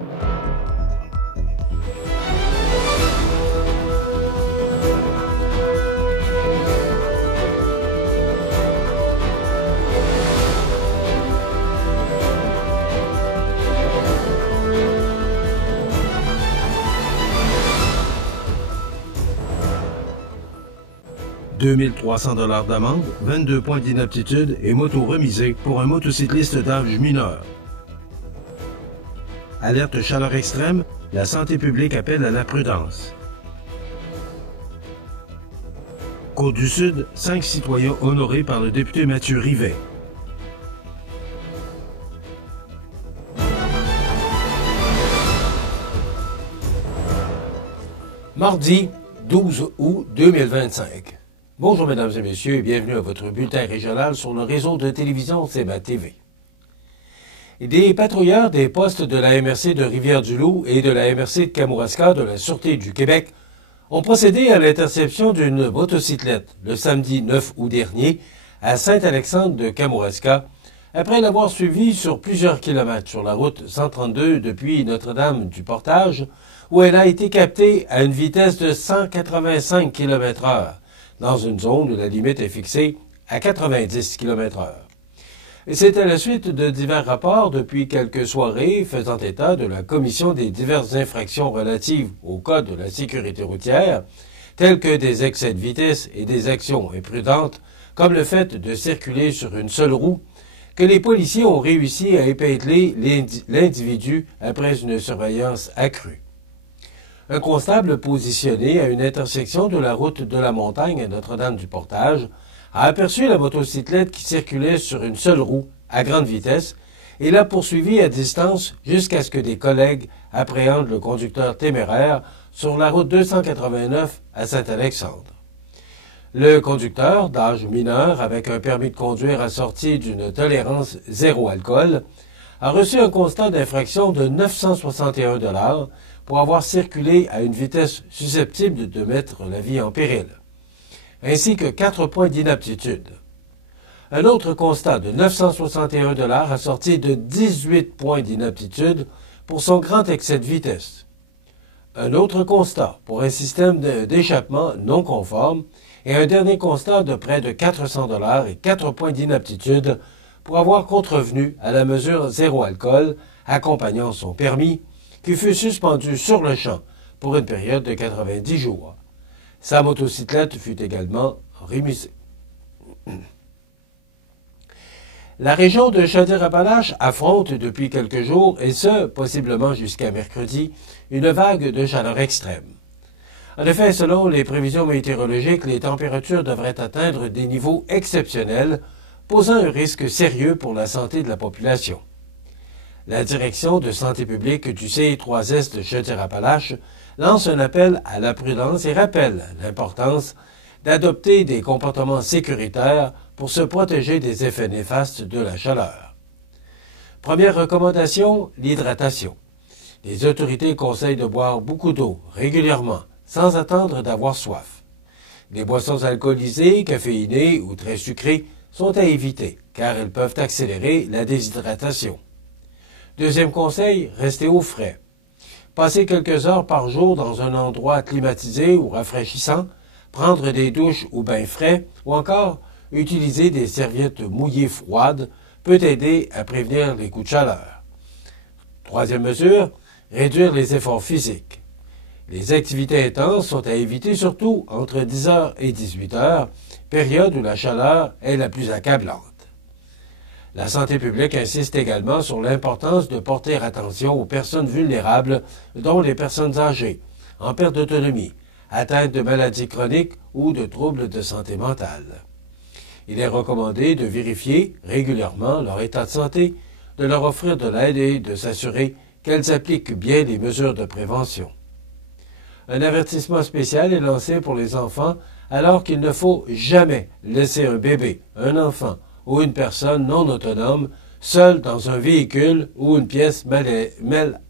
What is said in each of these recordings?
$2 300 d'amende, 22 points d'inaptitude et moto remisée pour un motocycliste d'âge mineur. Alerte chaleur extrême, la santé publique appelle à la prudence. Côte-du-Sud, 5 citoyens honorés par le député Mathieu Rivet. Mardi 12 août 2025. Bonjour mesdames et messieurs et bienvenue à votre bulletin régional sur le réseau de télévision CEMA TV. Des patrouilleurs des postes de la MRC de Rivière-du-Loup et de la MRC de Kamouraska de la Sûreté du Québec ont procédé à l'interception d'une motocyclette le samedi 9 août dernier à Saint-Alexandre de Kamouraska après l'avoir suivie sur plusieurs kilomètres sur la route 132 depuis Notre-Dame-du-Portage où elle a été captée à une vitesse de 185 km/h dans une zone où la limite est fixée à 90 km/h. C'est à la suite de divers rapports depuis quelques soirées faisant état de la commission des diverses infractions relatives au Code de la sécurité routière, telles que des excès de vitesse et des actions imprudentes, comme le fait de circuler sur une seule roue, que les policiers ont réussi à épingler l'individu après une surveillance accrue. Un constable positionné à une intersection de la route de la Montagne à Notre-Dame-du-Portage a aperçu la motocyclette qui circulait sur une seule roue à grande vitesse et l'a poursuivie à distance jusqu'à ce que des collègues appréhendent le conducteur téméraire sur la route 289 à Saint-Alexandre. Le conducteur, d'âge mineur avec un permis de conduire assorti d'une tolérance zéro alcool, a reçu un constat d'infraction de 961 $ pour avoir circulé à une vitesse susceptible de mettre la vie en péril, ainsi que 4 points d'inaptitude. Un autre constat de 961 $ assorti de 18 points d'inaptitude pour son grand excès de vitesse. Un autre constat pour un système d'échappement non conforme et un dernier constat de près de 400 $ et 4 points d'inaptitude pour avoir contrevenu à la mesure zéro alcool accompagnant son permis, qui fut suspendu sur le champ pour une période de 90 jours. Sa motocyclette fut également remisée. La région de Chaudière-Appalaches affronte depuis quelques jours, et ce, possiblement jusqu'à mercredi, une vague de chaleur extrême. En effet, selon les prévisions météorologiques, les températures devraient atteindre des niveaux exceptionnels, posant un risque sérieux pour la santé de la population. La direction de santé publique du CI3S de Chaudière-Appalaches lance un appel à la prudence et rappelle l'importance d'adopter des comportements sécuritaires pour se protéger des effets néfastes de la chaleur. Première recommandation, l'hydratation. Les autorités conseillent de boire beaucoup d'eau régulièrement, sans attendre d'avoir soif. Les boissons alcoolisées, caféinées ou très sucrées sont à éviter, car elles peuvent accélérer la déshydratation. Deuxième conseil, restez au frais. Passez quelques heures par jour dans un endroit climatisé ou rafraîchissant, prendre des douches ou bains frais, ou encore utiliser des serviettes mouillées froides peut aider à prévenir les coups de chaleur. Troisième mesure, réduire les efforts physiques. Les activités intenses sont à éviter surtout entre 10h et 18h, période où la chaleur est la plus accablante. La santé publique insiste également sur l'importance de porter attention aux personnes vulnérables, dont les personnes âgées, en perte d'autonomie, atteintes de maladies chroniques ou de troubles de santé mentale. Il est recommandé de vérifier régulièrement leur état de santé, de leur offrir de l'aide et de s'assurer qu'elles appliquent bien les mesures de prévention. Un avertissement spécial est lancé pour les enfants alors qu'il ne faut jamais laisser un bébé, un enfant ou une personne non autonome seul dans un véhicule ou une pièce mal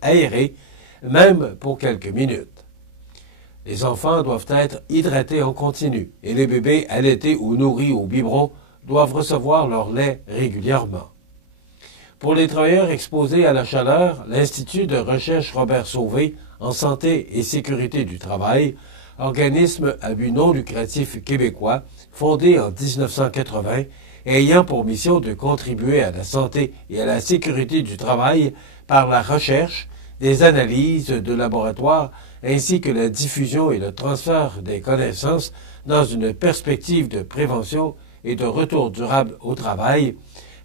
aérée, même pour quelques minutes. Les enfants doivent être hydratés en continu et les bébés allaités ou nourris au biberon doivent recevoir leur lait régulièrement. Pour les travailleurs exposés à la chaleur, l'Institut de recherche Robert Sauvé en santé et sécurité du travail, organisme à but non lucratif québécois, fondé en 1980 et ayant pour mission de contribuer à la santé et à la sécurité du travail par la recherche, des analyses de laboratoire ainsi que la diffusion et le transfert des connaissances dans une perspective de prévention et de retour durable au travail,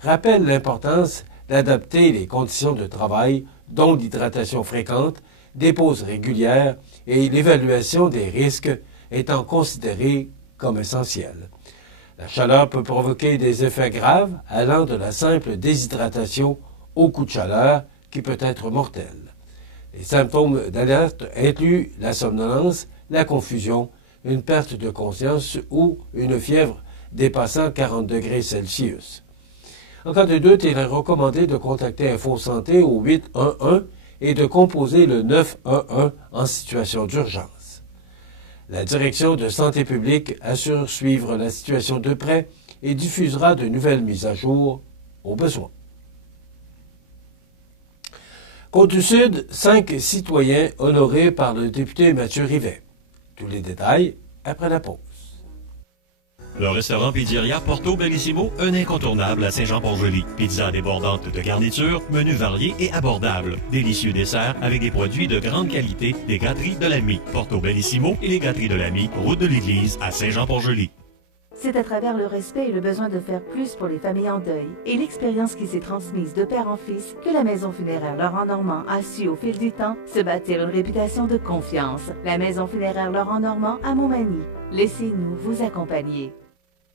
rappelle l'importance d'adapter les conditions de travail, dont l'hydratation fréquente, des pauses régulières et l'évaluation des risques étant considérées comme essentielles. La chaleur peut provoquer des effets graves allant de la simple déshydratation au coup de chaleur qui peut être mortel. Les symptômes d'alerte incluent la somnolence, la confusion, une perte de conscience ou une fièvre dépassant 40 degrés Celsius. En cas de doute, il est recommandé de contacter Info Santé au 811 et de composer le 911 en situation d'urgence. La Direction de santé publique assure suivre la situation de près et diffusera de nouvelles mises à jour au besoin. Côte-du-Sud, 5 citoyens honorés par le député Mathieu Rivet. Tous les détails après la pause. Le restaurant Pizzeria Porto Bellissimo, un incontournable à Saint-Jean-Port-Joli. Pizza débordante de garnitures, menus variés et abordables. Délicieux desserts avec des produits de grande qualité des gâteries de l'Ami. Porto Bellissimo et les gâteries de l'Ami, route de l'église à Saint-Jean-Port-Joli. C'est à travers le respect et le besoin de faire plus pour les familles en deuil et l'expérience qui s'est transmise de père en fils que la Maison funéraire Laurent Normand a su au fil du temps se bâtir une réputation de confiance. La Maison funéraire Laurent Normand à Montmagny. Laissez-nous vous accompagner.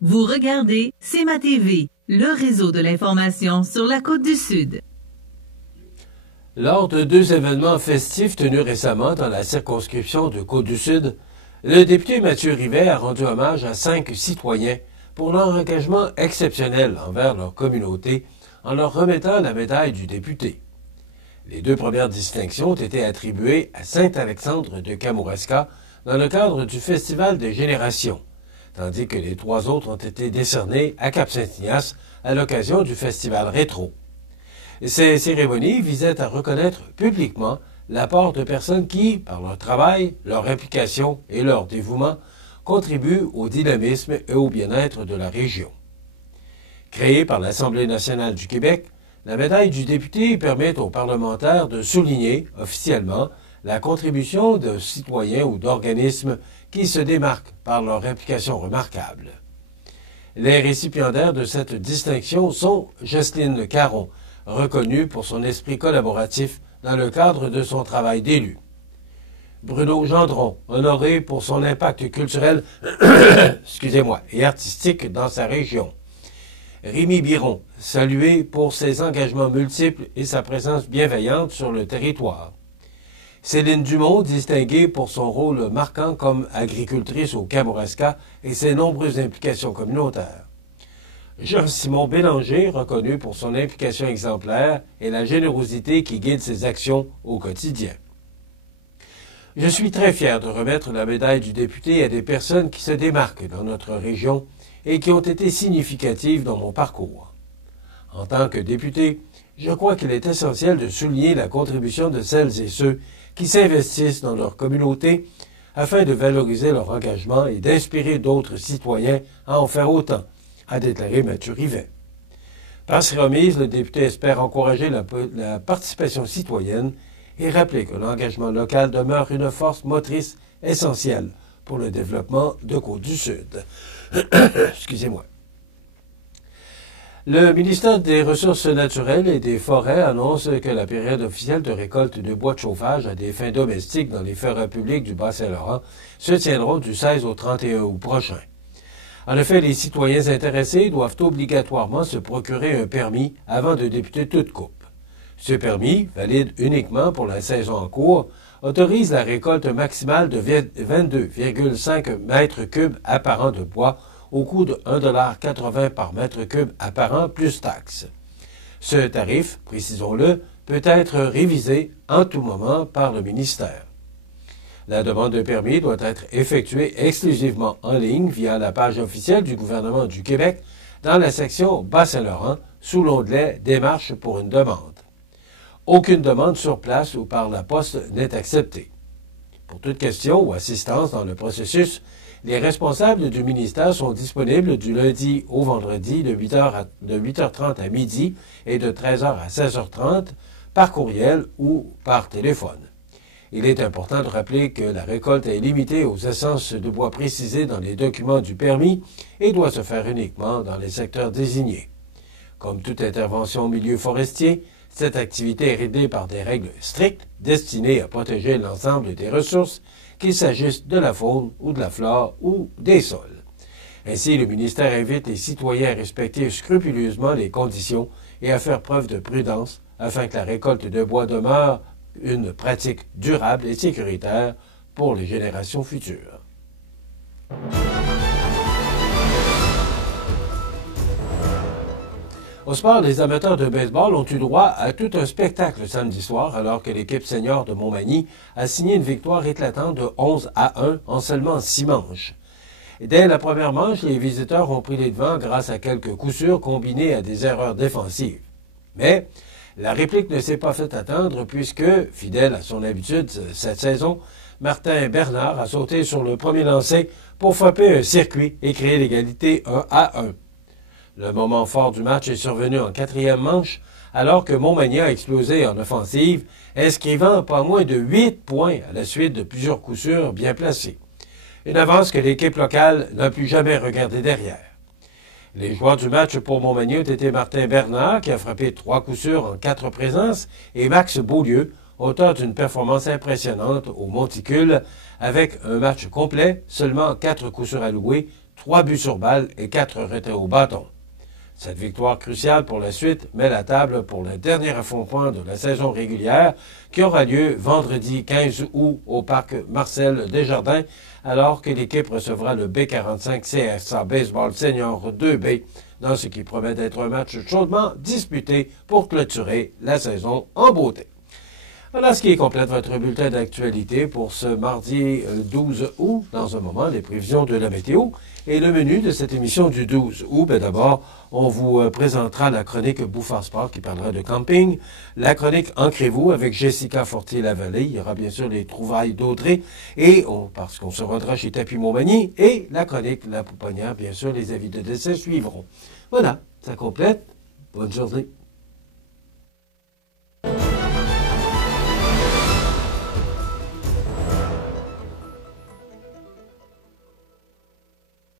Vous regardez CEMA TV, le réseau de l'information sur la Côte-du-Sud. Lors de 2 événements festifs tenus récemment dans la circonscription de Côte-du-Sud, le député Mathieu Rivet a rendu hommage à 5 citoyens pour leur engagement exceptionnel envers leur communauté en leur remettant la médaille du député. Les 2 premières distinctions ont été attribuées à Saint-Alexandre de Kamouraska dans le cadre du Festival des Générations, tandis que les 3 autres ont été décernés à Cap-Saint-Ignace à l'occasion du Festival Rétro. Ces cérémonies visaient à reconnaître publiquement l'apport de personnes qui, par leur travail, leur implication et leur dévouement, contribuent au dynamisme et au bien-être de la région. Créée par l'Assemblée nationale du Québec, la médaille du député permet aux parlementaires de souligner officiellement la contribution de citoyens ou d'organismes qui se démarquent par leur implication remarquable. Les récipiendaires de cette distinction sont Jocelyne Caron, reconnue pour son esprit collaboratif dans le cadre de son travail d'élu. Bruno Gendron, honoré pour son impact culturel et artistique dans sa région. Rémi Biron, salué pour ses engagements multiples et sa présence bienveillante sur le territoire. Céline Dumont, distinguée pour son rôle marquant comme agricultrice au Kamouraska et ses nombreuses implications communautaires. Jean-Simon Bélanger, reconnu pour son implication exemplaire et la générosité qui guide ses actions au quotidien. Je suis très fier de remettre la médaille du député à des personnes qui se démarquent dans notre région et qui ont été significatives dans mon parcours. En tant que député, je crois qu'il est essentiel de souligner la contribution de celles et ceux qui s'investissent dans leur communauté afin de valoriser leur engagement et d'inspirer d'autres citoyens à en faire autant, a déclaré Mathieu Rivet. Par ces remises, le député espère encourager la participation citoyenne et rappeler que l'engagement local demeure une force motrice essentielle pour le développement de Côte-du-Sud. Excusez-moi. Le ministère des Ressources naturelles et des Forêts annonce que la période officielle de récolte de bois de chauffage à des fins domestiques dans les forêts publiques du Bas-Saint-Laurent se tiendront du 16 au 31 août prochain. En effet, les citoyens intéressés doivent obligatoirement se procurer un permis avant de débuter toute coupe. Ce permis, valide uniquement pour la saison en cours, autorise la récolte maximale de 22,5 mètres cubes apparents de bois au coût de 1,80 $ par mètre cube apparent plus taxes. Ce tarif, précisons-le, peut être révisé en tout moment par le ministère. La demande de permis doit être effectuée exclusivement en ligne via la page officielle du gouvernement du Québec dans la section Bas-Saint-Laurent, sous l'onglet « Démarche pour une demande ». Aucune demande sur place ou par la poste n'est acceptée. Pour toute question ou assistance dans le processus, les responsables du ministère sont disponibles du lundi au vendredi de 8h30 à midi et de 13h à 16h30 par courriel ou par téléphone. Il est important de rappeler que la récolte est limitée aux essences de bois précisées dans les documents du permis et doit se faire uniquement dans les secteurs désignés. Comme toute intervention au milieu forestier, cette activité est réglée par des règles strictes destinées à protéger l'ensemble des ressources, qu'il s'agisse de la faune ou de la flore ou des sols. Ainsi, le ministère invite les citoyens à respecter scrupuleusement les conditions et à faire preuve de prudence afin que la récolte de bois demeure une pratique durable et sécuritaire pour les générations futures. Au sport, les amateurs de baseball ont eu droit à tout un spectacle samedi soir alors que l'équipe senior de Montmagny a signé une victoire éclatante de 11-1 en seulement 6 manches. Dès la première manche, les visiteurs ont pris les devants grâce à quelques coups sûrs combinés à des erreurs défensives. Mais la réplique ne s'est pas fait attendre puisque, fidèle à son habitude cette saison, Martin Bernard a sauté sur le premier lancer pour frapper un circuit et créer l'égalité 1-1. Le moment fort du match est survenu en 4e manche alors que Montmagny a explosé en offensive, inscrivant pas moins de 8 points à la suite de plusieurs coups sûrs bien placés. Une avance que l'équipe locale n'a plus jamais regardée derrière. Les joueurs du match pour Montmagny ont été Martin Bernard, qui a frappé 3 coups sûrs en 4 présences, et Max Beaulieu, auteur d'une performance impressionnante au monticule, avec un match complet, seulement 4 coups sûrs alloués, 3 buts sur balle et 4 retraits au bâton. Cette victoire cruciale pour la suite met la table pour le dernier affrontement de la saison régulière qui aura lieu vendredi 15 août au parc Marcel Desjardins alors que l'équipe recevra le B45 CSA Baseball Senior 2B dans ce qui promet d'être un match chaudement disputé pour clôturer la saison en beauté. Voilà ce qui complète votre bulletin d'actualité pour ce mardi 12 août. Dans un moment, les prévisions de la météo et le menu de cette émission du 12 août. D'abord, on vous présentera la chronique Bouffard Sport qui parlera de camping, la chronique Ancrez-vous avec Jessica Fortier-Lavallée. Il y aura bien sûr les trouvailles d'Audrey et parce qu'on se rendra chez Tapis Montmagny et la chronique La Pouponnière. Bien sûr, les avis de décès suivront. Voilà, ça complète. Bonne journée.